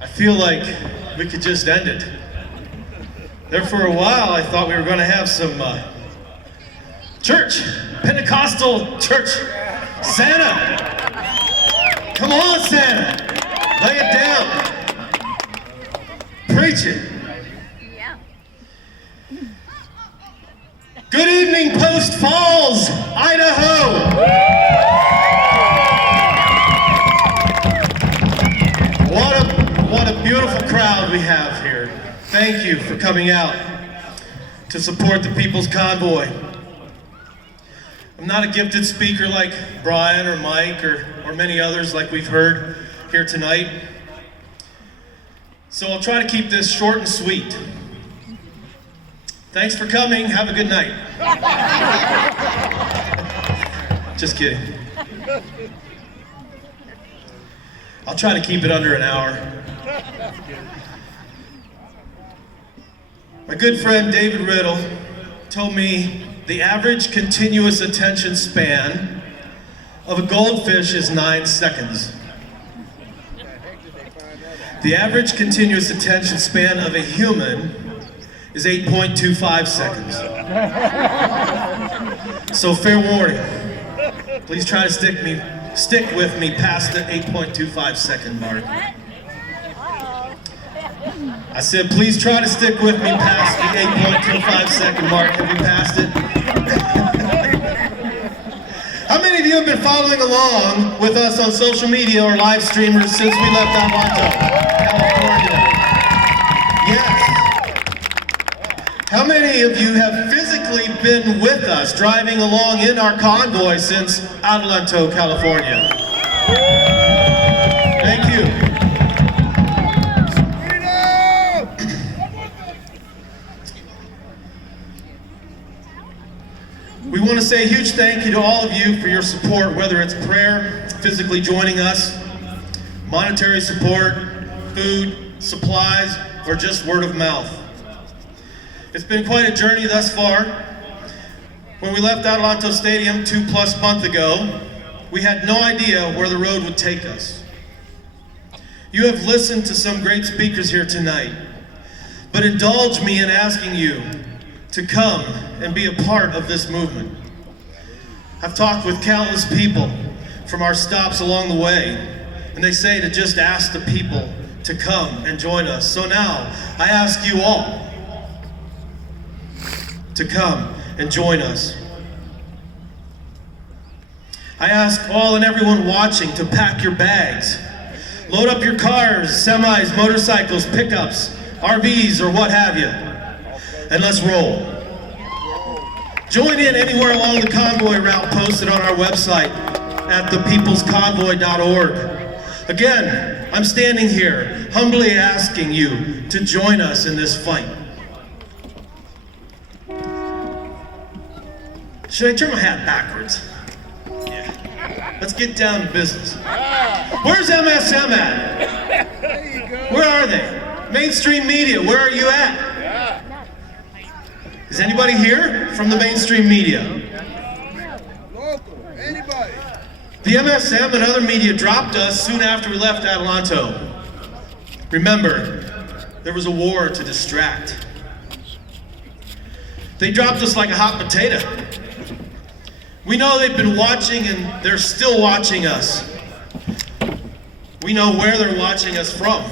I feel like we could just end it. There for a while, I thought we were going to have some church, Pentecostal church, Santa. Come on, Santa, lay it down, preach it. Good evening, Post Falls, Idaho. What a beautiful crowd we have here. Thank you for coming out to support the People's Convoy. I'm not a gifted speaker like Brian or Mike or many others like we've heard here tonight. So I'll try to keep this short and sweet. Thanks for coming. Have a good night. Just kidding. I'll try to keep it under an hour. My good friend David Riddle told me the average continuous attention span of a goldfish is 9 seconds. The average continuous attention span of a human is 8.25 seconds. So fair warning, please try to stick with me past the 8.25 second mark. I said, please try to stick with me past the 8.25 second mark. Have you passed it? How many of you have been following along with us on social media or live streamers since we left Atlanta, California? Yes. How many of you have physically been with us driving along in our convoy since Adelanto, California? Thank you. We want to say a huge thank you to all of you for your support, whether it's prayer, physically joining us, monetary support, food, supplies, or just word of mouth. It's been quite a journey thus far. When we left Adelanto Stadium 2+ months ago, we had no idea where the road would take us. You have listened to some great speakers here tonight, but indulge me in asking you to come and be a part of this movement. I've talked with countless people from our stops along the way, and they say to just ask the people to come and join us. So now, I ask you all to come and join us. I ask all and everyone watching to pack your bags, load up your cars, semis, motorcycles, pickups, RVs, or what have you, and let's roll. Join in anywhere along the convoy route posted on our website at thepeoplesconvoy.org. Again, I'm standing here humbly asking you to join us in this fight. Should I turn my hat backwards? Yeah. Let's get down to business. Where's MSM at? There you go. Where are they? Mainstream media, where are you at? Is anybody here from the mainstream media? Local, anybody. The MSM and other media dropped us soon after we left Adelanto. Remember, there was a war to distract. They dropped us like a hot potato. We know they've been watching and they're still watching us. We know where they're watching us from.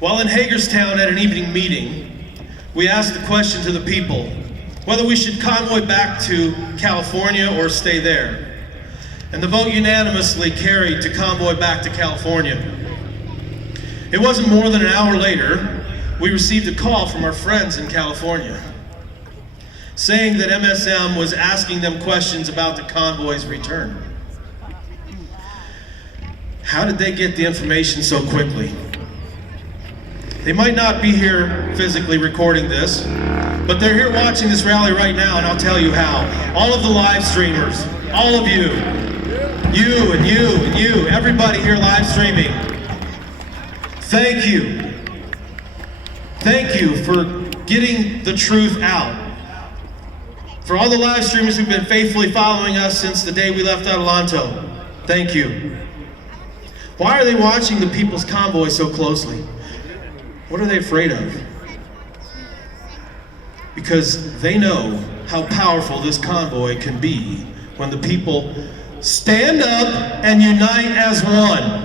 While in Hagerstown at an evening meeting, we asked the question to the people whether we should convoy back to California or stay there. And the vote unanimously carried to convoy back to California. It wasn't more than an hour later, we received a call from our friends in California, saying that MSM was asking them questions about the convoy's return. How did they get the information so quickly? They might not be here physically recording this, but they're here watching this rally right now, and I'll tell you how. All of the live streamers, all of you, you and you and you, everybody here live streaming, thank you. Thank you for getting the truth out. For all the live streamers who've been faithfully following us since the day we left Adelanto, thank you. Why are they watching the People's Convoy so closely? What are they afraid of? Because they know how powerful this convoy can be when the people stand up and unite as one.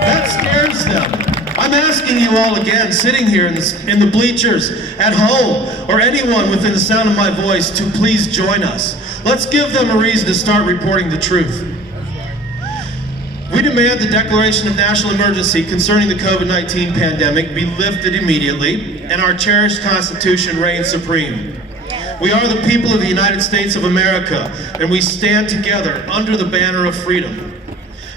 That scares them. I'm asking you all again, sitting here in the bleachers, at home, or anyone within the sound of my voice, to please join us. Let's give them a reason to start reporting the truth. We demand the declaration of national emergency concerning the COVID-19 pandemic be lifted immediately, and our cherished Constitution reign supreme. We are the people of the United States of America, and we stand together under the banner of freedom.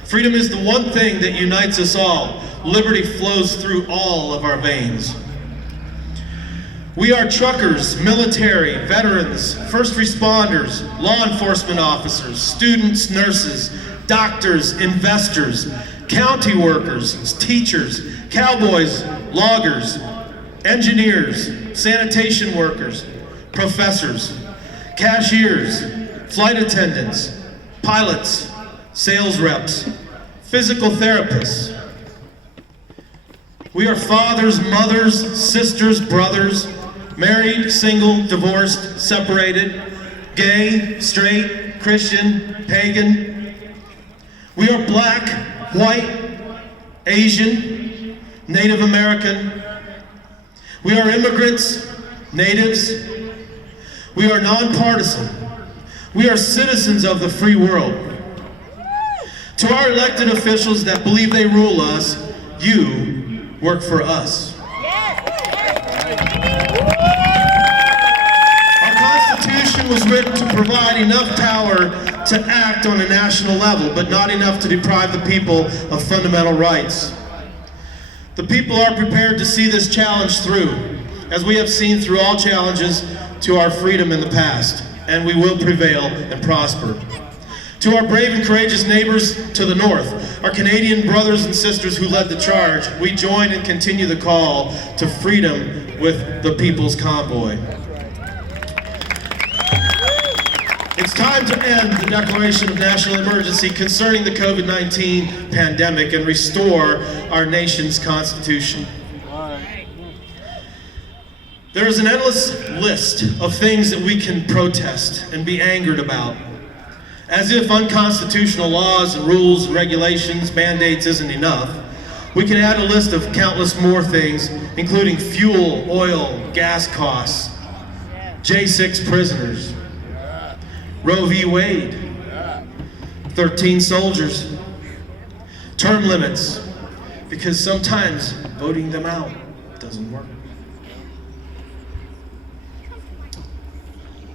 Freedom is the one thing that unites us all. Liberty flows through all of our veins. We are truckers, military, veterans, first responders, law enforcement officers, students, nurses, doctors, investors, county workers, teachers, cowboys, loggers, engineers, sanitation workers, professors, cashiers, flight attendants, pilots, sales reps, physical therapists. We are fathers, mothers, sisters, brothers, married, single, divorced, separated, gay, straight, Christian, pagan. We are black, white, Asian, Native American. We are immigrants, natives. We are nonpartisan. We are citizens of the free world. To our elected officials that believe they rule us, you work for us. Our Constitution was written to provide enough power to act on a national level, but not enough to deprive the people of fundamental rights. The people are prepared to see this challenge through, as we have seen through all challenges to our freedom in the past, and we will prevail and prosper. To our brave and courageous neighbors to the north, our Canadian brothers and sisters who led the charge, we join and continue the call to freedom with the People's Convoy. It's time to end the declaration of national emergency concerning the COVID-19 pandemic and restore our nation's Constitution. There is an endless list of things that we can protest and be angered about. As if unconstitutional laws and rules and regulations, mandates isn't enough, we can add a list of countless more things, including fuel, oil, gas costs, J6 prisoners, Roe v. Wade, 13 soldiers, term limits, because sometimes voting them out doesn't work.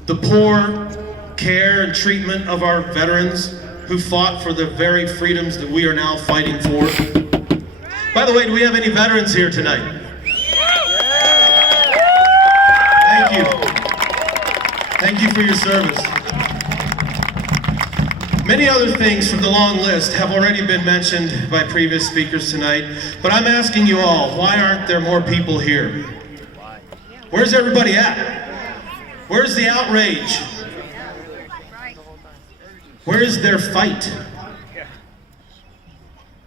The poor care and treatment of our veterans who fought for the very freedoms that we are now fighting for. By the way, do we have any veterans here tonight? Thank you. Thank you for your service. Many other things from the long list have already been mentioned by previous speakers tonight, but I'm asking you all, why aren't there more people here? Where's everybody at? Where's the outrage? Where is their fight?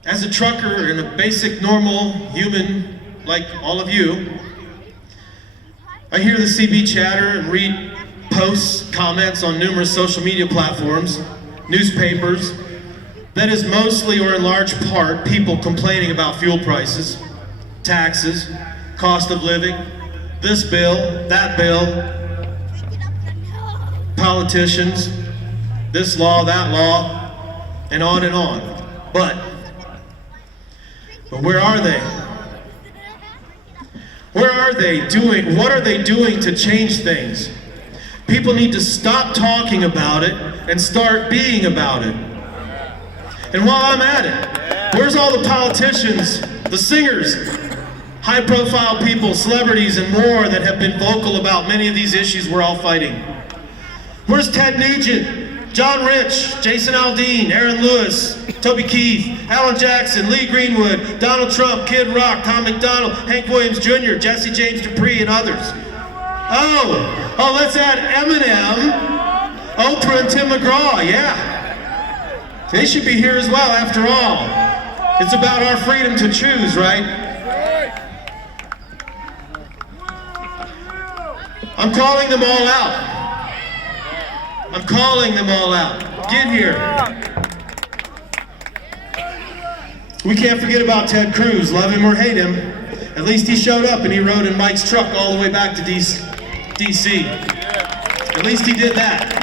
As a trucker and a basic, normal human like all of you, I hear the CB chatter and read posts, comments on numerous social media platforms, newspapers, that is mostly or in large part people complaining about fuel prices, taxes, cost of living, this bill, that bill, politicians, this law, that law, and on and on. But where are they? Where are they doing? What are they doing to change things? People need to stop talking about it and start being about it. And while I'm at it, where's all the politicians, the singers, high-profile people, celebrities, and more that have been vocal about many of these issues we're all fighting? Where's Ted Nugent, John Rich, Jason Aldean, Aaron Lewis, Toby Keith, Alan Jackson, Lee Greenwood, Donald Trump, Kid Rock, Tom McDonald, Hank Williams Jr., Jesse James Dupree, and others? Oh, let's add Eminem, Oprah, and Tim McGraw, yeah. They should be here as well, after all. It's about our freedom to choose, right? I'm calling them all out. I'm calling them all out. Get here. We can't forget about Ted Cruz. Love him or hate him, at least he showed up and he rode in Mike's truck all the way back to DC. At least he did that.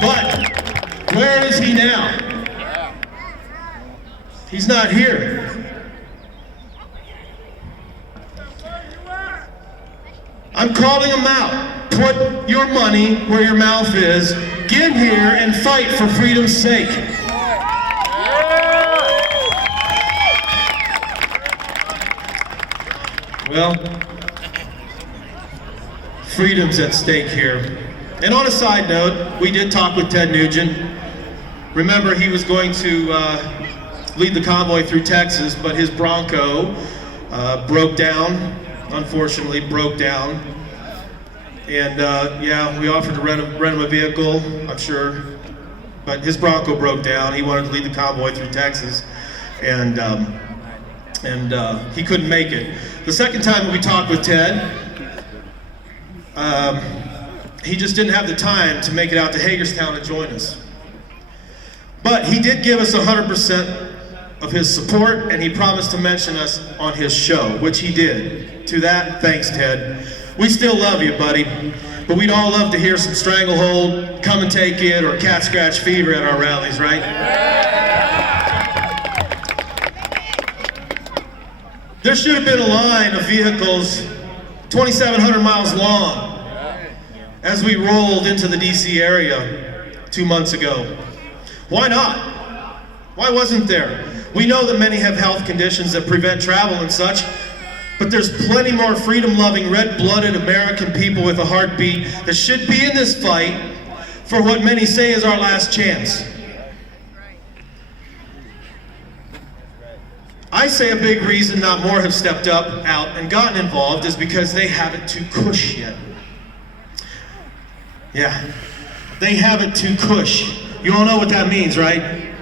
But where is he now? He's not here. I'm calling him out. Put your money where your mouth is. Get here and fight for freedom's sake. Well, freedom's at stake here. And on a side note, we did talk with Ted Nugent. Remember, he was going to lead the convoy through Texas, but his Bronco broke down, unfortunately broke down. And yeah, we offered to rent him a vehicle, I'm sure, but his Bronco broke down. He wanted to lead the convoy through Texas, and he couldn't make it. The second time we talked with Ted, he just didn't have the time to make it out to Hagerstown and join us. But he did give us 100% of his support, and he promised to mention us on his show, which he did. To that, thanks, Ted. We still love you, buddy, but we'd all love to hear some Stranglehold, Come and Take It, or Cat Scratch Fever at our rallies, right? There should have been a line of vehicles 2,700 miles long as we rolled into the DC area 2 months ago. Why not? Why wasn't there? We know that many have health conditions that prevent travel and such, but there's plenty more freedom-loving, red-blooded American people with a heartbeat that should be in this fight for what many say is our last chance. I say a big reason not more have stepped up, out, and gotten involved is because they haven't too cush yet. Yeah, they haven't too cush. You all know what that means, right?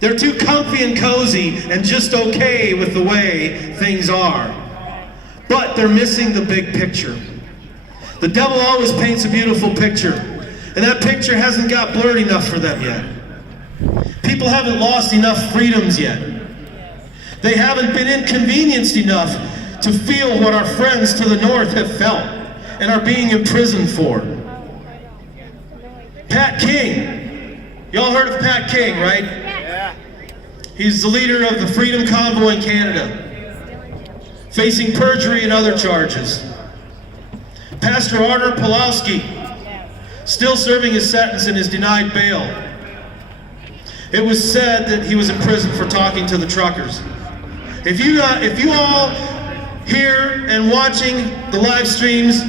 They're too comfy and cozy and just okay with the way things are. But they're missing the big picture. The devil always paints a beautiful picture, and that picture hasn't got blurred enough for them yet. People haven't lost enough freedoms yet. They haven't been inconvenienced enough to feel what our friends to the north have felt and are being imprisoned for. Pat King. Y'all heard of Pat King, right? Yeah. He's the leader of the Freedom Convoy in Canada, facing perjury and other charges. Pastor Artur Pawlowski, still serving his sentence and is denied bail. It was said that he was in prison for talking to the truckers. If you all here and watching the live streams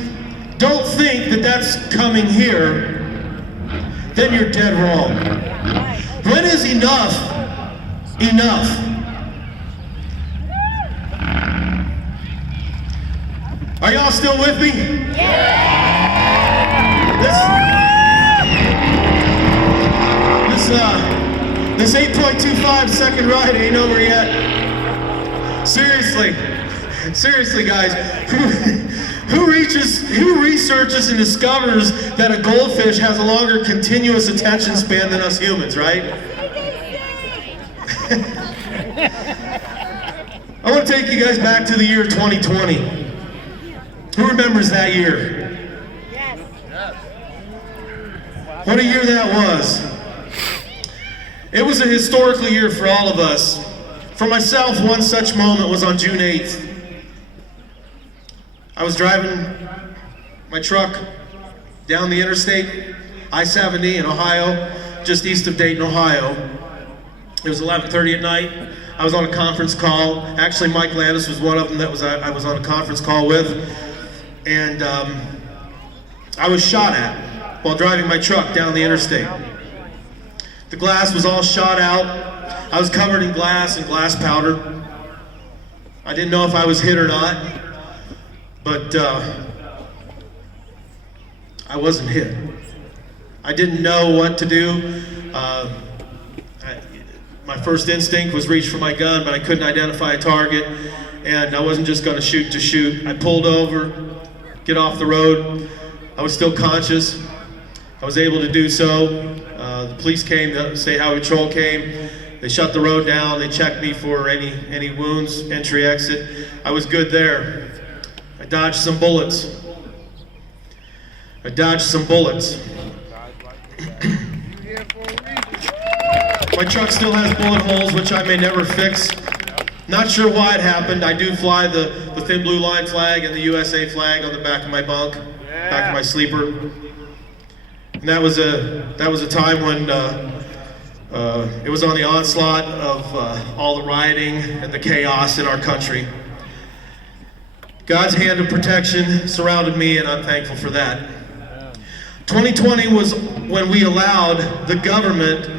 don't think that that's coming here, then you're dead wrong. When is enough enough? Are y'all still with me? This 8.25 second ride ain't over yet. Seriously guys, who researches and discovers that a goldfish has a longer continuous attention span than us humans, right? I want to take you guys back to the year 2020. Who remembers that year? Yes. What a year that was. It was a historical year for all of us. For myself, one such moment was on June 8th. I was driving my truck down the interstate, I-70 in Ohio, just east of Dayton, Ohio. It was 11:30 at night. I was on a conference call. Actually, Mike Landis was one of them that I was on a conference call with. And I was shot at while driving my truck down the interstate. The glass was all shot out. I was covered in glass and glass powder. I didn't know if I was hit or not, but I wasn't hit. I didn't know what to do. My first instinct was reach for my gun, but I couldn't identify a target, and I wasn't just going to shoot to shoot. I pulled over, get off the road. I was still conscious. I was able to do so. The police came, the State Highway Patrol came. They shut the road down. They checked me for any wounds, entry, exit. I was good there. I dodged some bullets. My truck still has bullet holes, which I may never fix. Not sure why it happened. I do fly the thin blue line flag and the USA flag on the back of my bunk, back of my sleeper. And that was a time when it was on the onslaught of all the rioting and the chaos in our country. God's hand of protection surrounded me, and I'm thankful for that. 2020 was when we allowed the government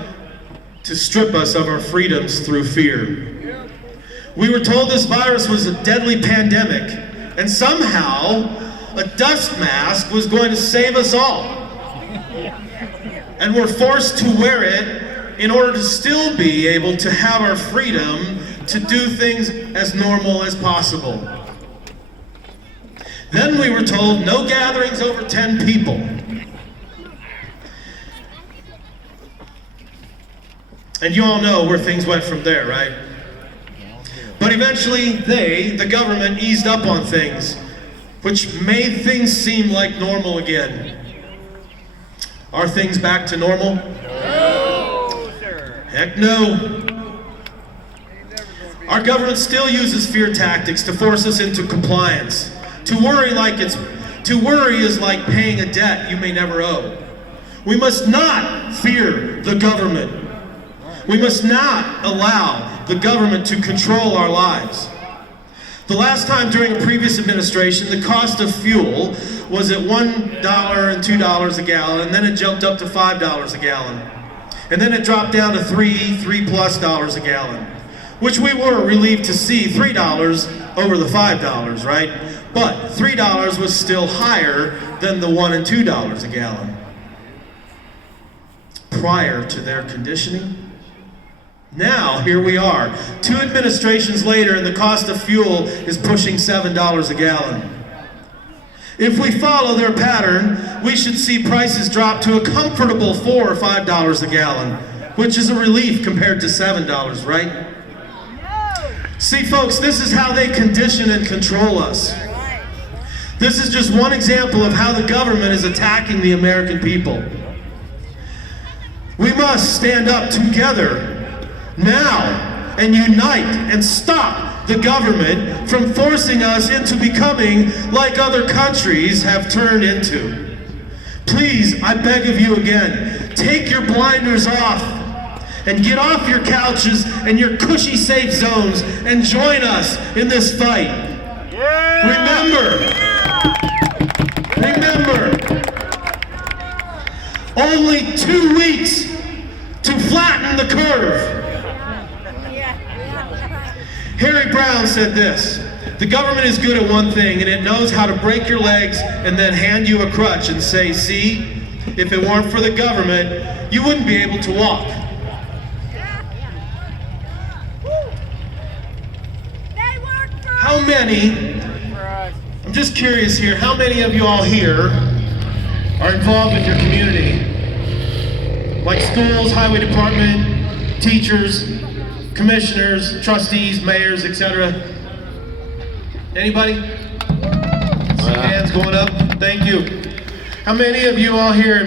to strip us of our freedoms through fear. We were told this virus was a deadly pandemic, and somehow a dust mask was going to save us all. And we're forced to wear it in order to still be able to have our freedom to do things as normal as possible. Then we were told no gatherings over 10 people. And you all know where things went from there, right? But eventually the government, eased up on things, which made things seem like normal again. Are things back to normal? No, sir. Heck no. Our government still uses fear tactics to force us into compliance. To worry is like paying a debt you may never owe. We must not fear the government. We must not allow the government to control our lives. The last time during a previous administration, the cost of fuel was at $1 and $2 a gallon, and then it jumped up to $5 a gallon. And then it dropped down to $3+ a gallon, which we were relieved to see $3 over the $5, right? But $3 was still higher than the $1 and $2 a gallon. Prior to their conditioning, now, here we are, 2 administrations later, and the cost of fuel is pushing $7 a gallon. If we follow their pattern, we should see prices drop to a comfortable $4 or $5 a gallon, which is a relief compared to $7, right? See, folks, this is how they condition and control us. This is just one example of how the government is attacking the American people. We must stand up together now and unite and stop the government from forcing us into becoming like other countries have turned into. Please, I beg of you again, take your blinders off and get off your couches and your cushy safe zones and join us in this fight. Remember, only 2 weeks to flatten the curve. Harry Brown said this: the government is good at one thing, and it knows how to break your legs and then hand you a crutch and say, see, if it weren't for the government, you wouldn't be able to walk. How many, I'm just curious here, how many of you all here are involved with your community? Like schools, highway department, teachers, commissioners, trustees, mayors, etc. Anybody? Some hands going up. Thank you. How many of you all here are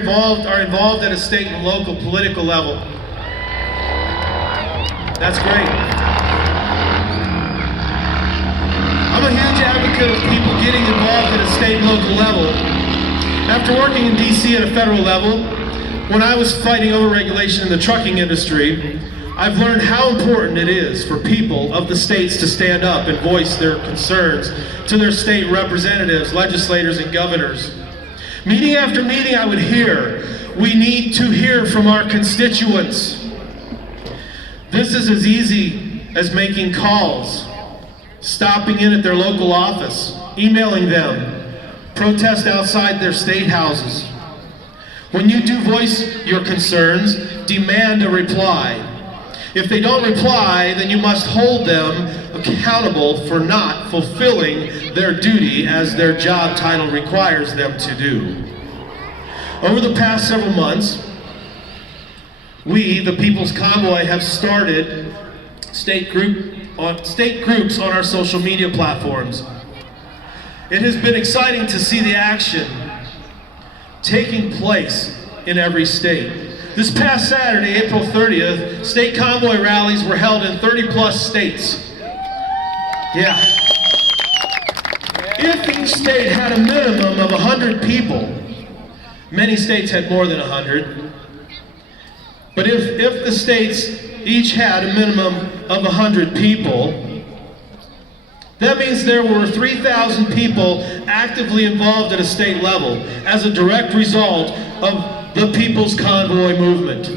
involved at a state and local political level? That's great. I'm a huge advocate of people getting involved at a state and local level. After working in DC at a federal level, when I was fighting overregulation in the trucking industry, I've learned how important it is for people of the states to stand up and voice their concerns to their state representatives, legislators, and governors. Meeting after meeting, I would hear, we need to hear from our constituents. This is as easy as making calls, stopping in at their local office, emailing them, protest outside their state houses. When you do voice your concerns, demand a reply. If they don't reply, then you must hold them accountable for not fulfilling their duty as their job title requires them to do. Over the past several months, we, the People's Convoy, have started state groups on our social media platforms. It has been exciting to see the action taking place in every state. This past Saturday, April 30th, state convoy rallies were held in 30+ states. Yeah. If each state had a minimum of 100 people, many states had more than 100, but if the states each had a minimum of 100 people, that means there were 3,000 people actively involved at a state level as a direct result of the People's Convoy movement.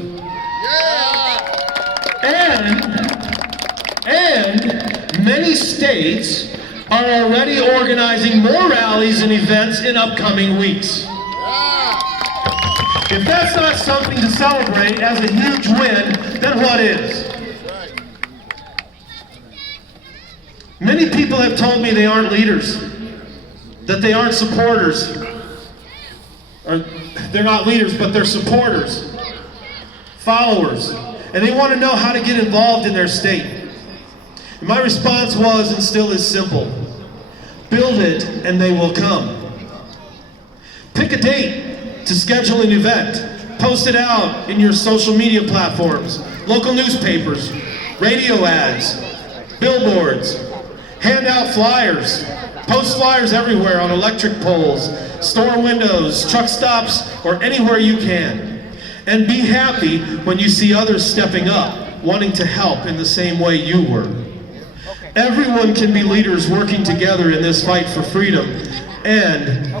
And many states are already organizing more rallies and events in upcoming weeks. If that's not something to celebrate as a huge win, then what is? Many people have told me they aren't leaders, that they aren't supporters. Or they're not leaders, but they're supporters, followers, and they want to know how to get involved in their state. And my response was, and still is, simple: build it and they will come. Pick a date to schedule an event. Post it out in your social media platforms, local newspapers, radio ads, billboards. Hand out flyers. Post flyers everywhere on electric poles, store windows, truck stops, or anywhere you can. And be happy when you see others stepping up, wanting to help in the same way you were. Everyone can be leaders working together in this fight for freedom, and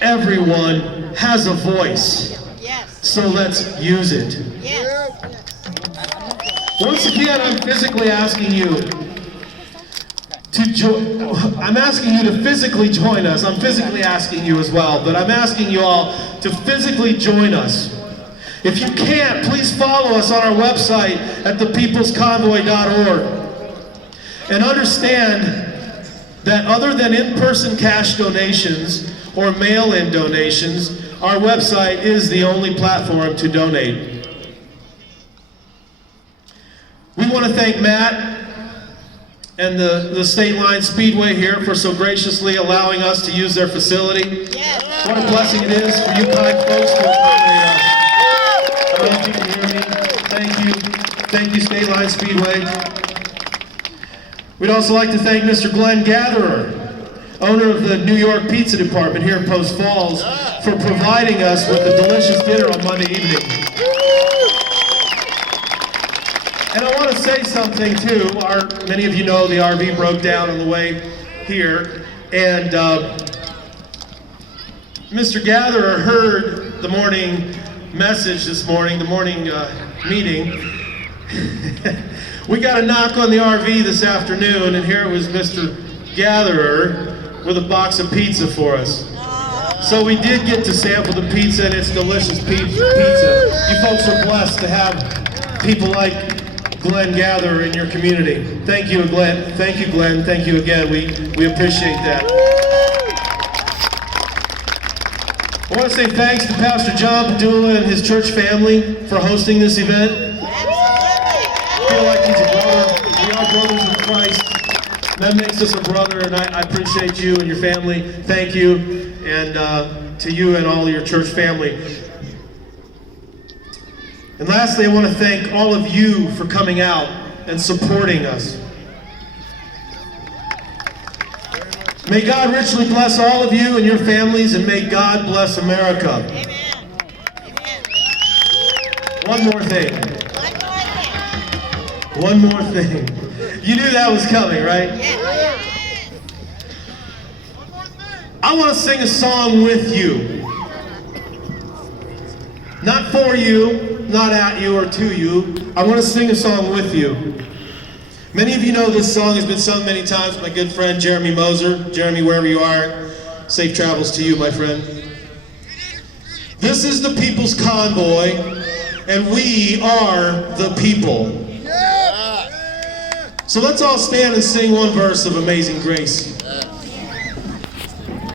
everyone has a voice. So let's use it. Once again, I'm physically asking you to physically join us. I'm physically asking you as well, but I'm asking you all to physically join us. If you can't, please follow us on our website at thepeoplesconvoy.org. And understand that other than in-person cash donations or mail-in donations, our website is the only platform to donate. We want to thank Matt and the State Line Speedway here for so graciously allowing us to use their facility. Yes. What a blessing it is for you kind folks to accommodate us. I don't know if you can hear me. Thank you. Thank you, State Line Speedway. We'd also like to thank Mr. Glenn Gatherer, owner of the New York Pizza Department here in Post Falls, for providing us with a delicious dinner on Monday evening. And I want to say something too. Many of you know the RV broke down on the way here, and Mr. Gatherer heard the morning message this morning, the morning meeting. We got a knock on the RV this afternoon, and here it was Mr. Gatherer with a box of pizza for us. So we did get to sample the pizza, and it's delicious pizza. You folks are blessed to have people like Glenn Gatherer in your community. Thank you, Glenn. Thank you, Glenn. Thank you again. We appreciate that. I want to say thanks to Pastor John Padula and his church family for hosting this event. I feel like he's a brother. We are brothers in Christ. That makes us a brother, and I appreciate you and your family. Thank you, and to you and all of your church family. And lastly, I want to thank all of you for coming out and supporting us. May God richly bless all of you and your families, and may God bless America. Amen. Amen. One more thing. One more thing. You knew that was coming, right? Yeah. I want to sing a song with you. Not for you, not at you or to you. I want to sing a song with you. Many of you know this song has been sung many times by my good friend Jeremy Moser. Jeremy, wherever you are, safe travels to you, my friend. This is the people's convoy, and we are the people. Yeah. So let's all stand and sing one verse of Amazing Grace.